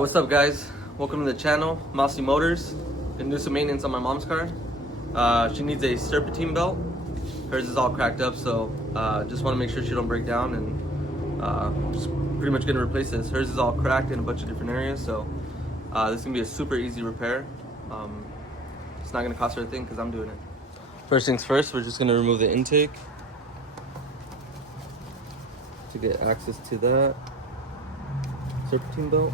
What's up, guys? Welcome to the channel, Mossy Motors. Gonna do some maintenance on my mom's car. She needs a serpentine belt. Hers is all cracked up, so just want to make sure she don't break down, and just pretty much gonna replace this. Hers is all cracked in a bunch of different areas, so this is gonna be a super easy repair. It's not gonna cost her a thing because I'm doing it. First things first, we're just gonna remove the intake to get access to that serpentine belt.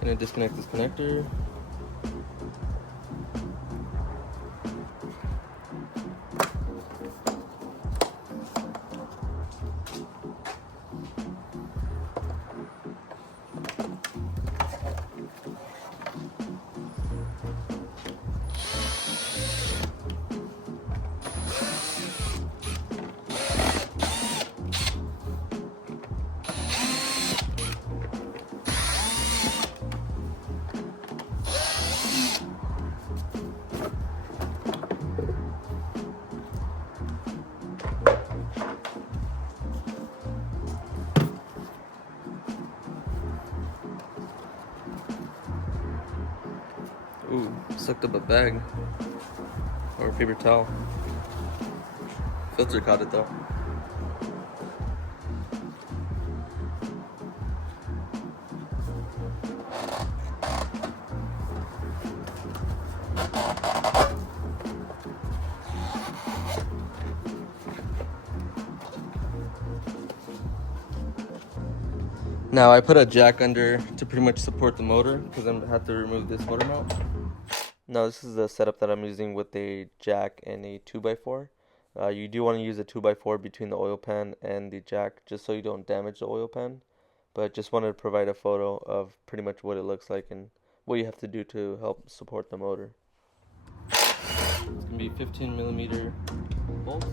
Gonna disconnect this connector. Ooh, sucked up a bag or a paper towel. Filter caught it though. Now I put a jack under to pretty much support the motor because I'm gonna have to remove this motor mount. Now this is the setup that I'm using with a jack and a 2x4. You do want to use a 2x4 between the oil pan and the jack just so you don't damage the oil pan. But just wanted to provide a photo of pretty much what it looks like and what you have to do to help support the motor. It's going to be 15mm bolts.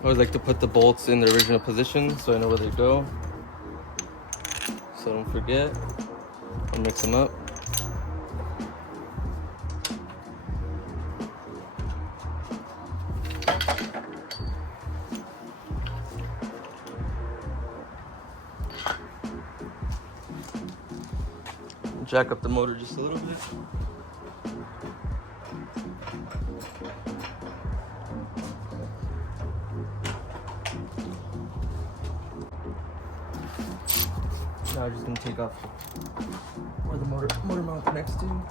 I always like to put the bolts in the original position so I know where they go. So don't forget. I'll mix them up. Jack up the motor just a little bit. Now I'm just going to take off where the motor mount connects to.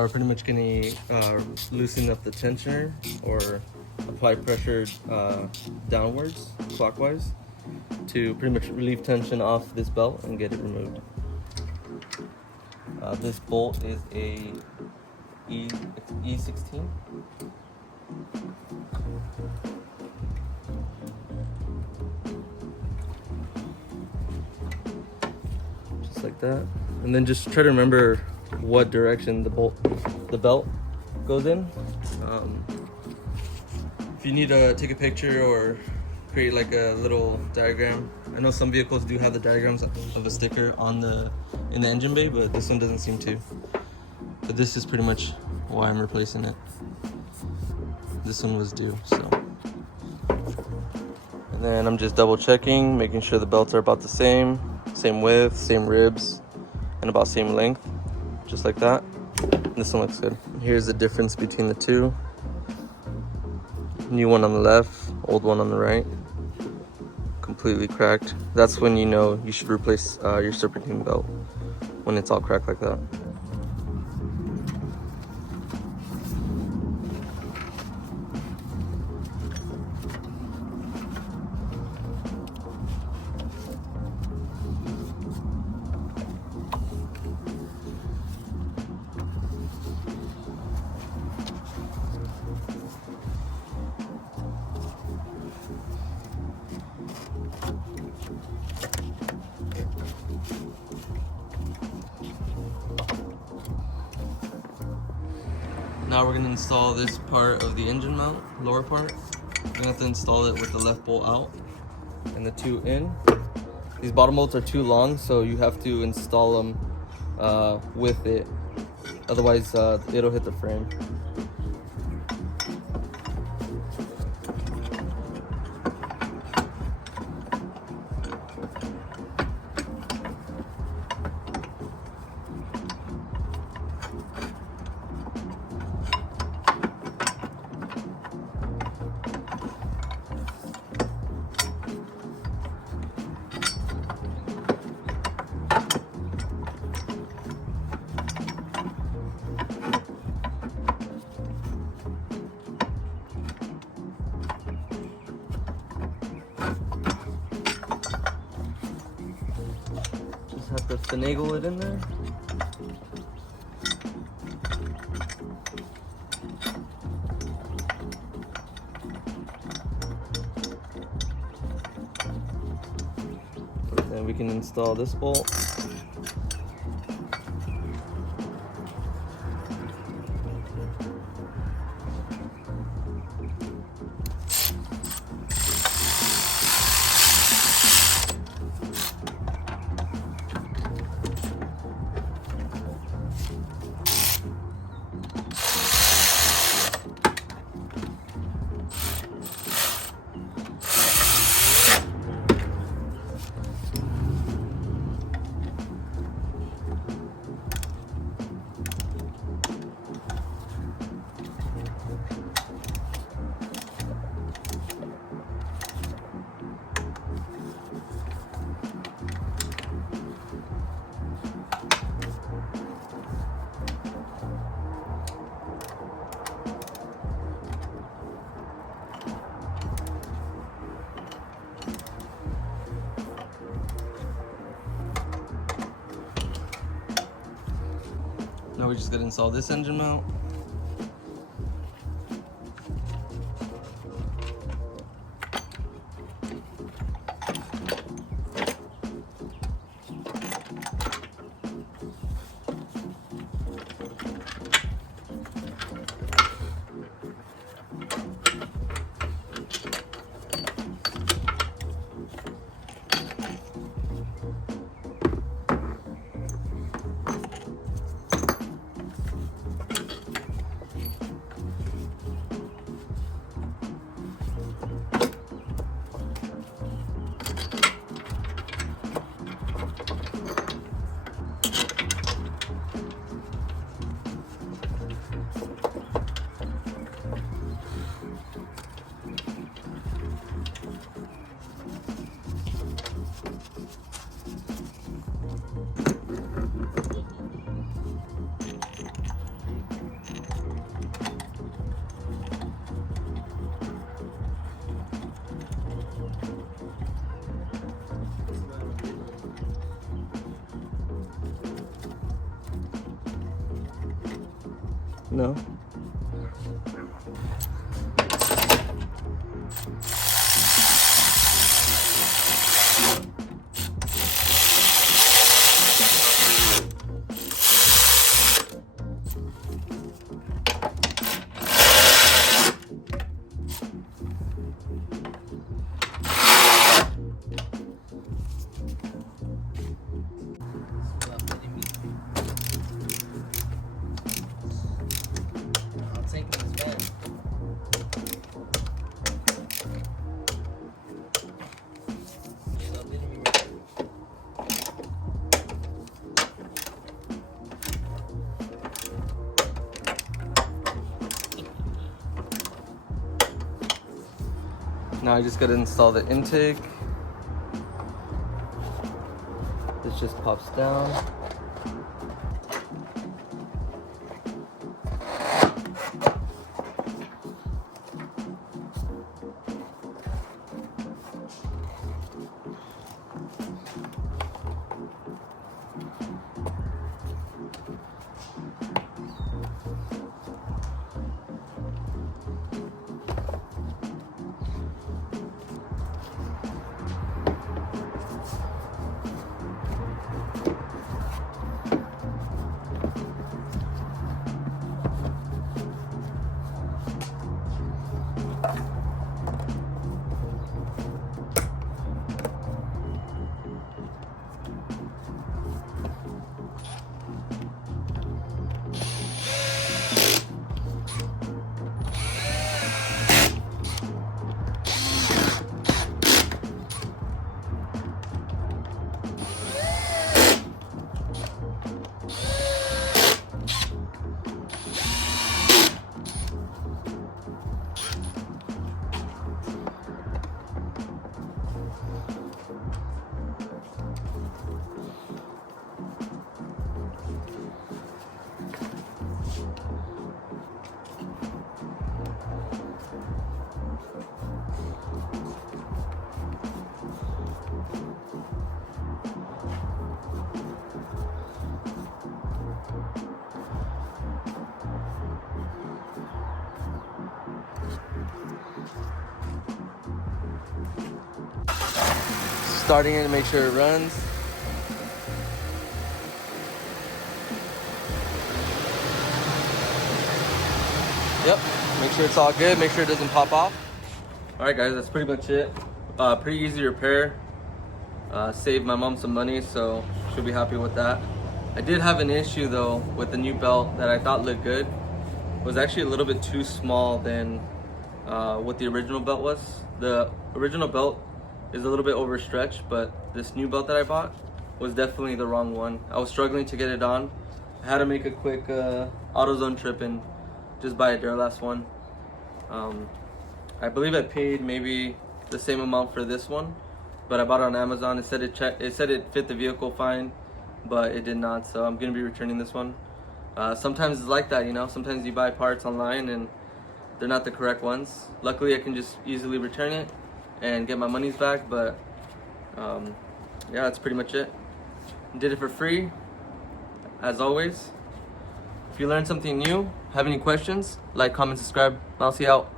Now we're pretty much gonna loosen up the tensioner or apply pressure downwards, clockwise, to pretty much relieve tension off this belt and get it removed. This bolt is a E16. Just like that. And then just try to remember what direction the belt goes in. If you need to take a picture or create like a little diagram, I know some vehicles do have the diagrams of a sticker in the engine bay, but this one doesn't seem to. But this is pretty much why I'm replacing it. This one was due, so. And then I'm just double checking, making sure the belts are about the same width, same ribs, and about same length, just like that. And this one looks good. Here's the difference between the two. New one on the left, old one on the right. Completely cracked. That's when you know you should replace your serpentine belt, when it's all cracked like that. Now we're going to install this part of the engine mount, lower part. We're going to have to install it with the left bolt out and the two in. These bottom bolts are too long, so you have to install them with it. Otherwise, it'll hit the frame. Have to finagle it in there. Then we can install this bolt. Now we just gotta install this engine mount. No. Now I just gotta install the intake. This just pops down. Starting it to make sure it runs. Yep, make sure it's all good, make sure it doesn't pop off. Alright guys, that's pretty much it. Pretty easy repair. Saved my mom some money, so she'll be happy with that. I did have an issue though with the new belt that I thought looked good. It was actually a little bit too small than what the original belt was. The original belt is a little bit overstretched, but this new belt that I bought was definitely the wrong one. I was struggling to get it on. I had to make a quick AutoZone trip and just buy a Duralast one. I believe I paid maybe the same amount for this one, but I bought it on Amazon. It said it fit the vehicle fine, but it did not, so I'm gonna be returning this one. Sometimes it's like that, you know. Sometimes you buy parts online and they're not the correct ones. Luckily, I can just easily return it and get my monies back, but yeah, that's pretty much it. Did it for free, as always. If you learned something new, have any questions, like, comment, subscribe. I'll see you out.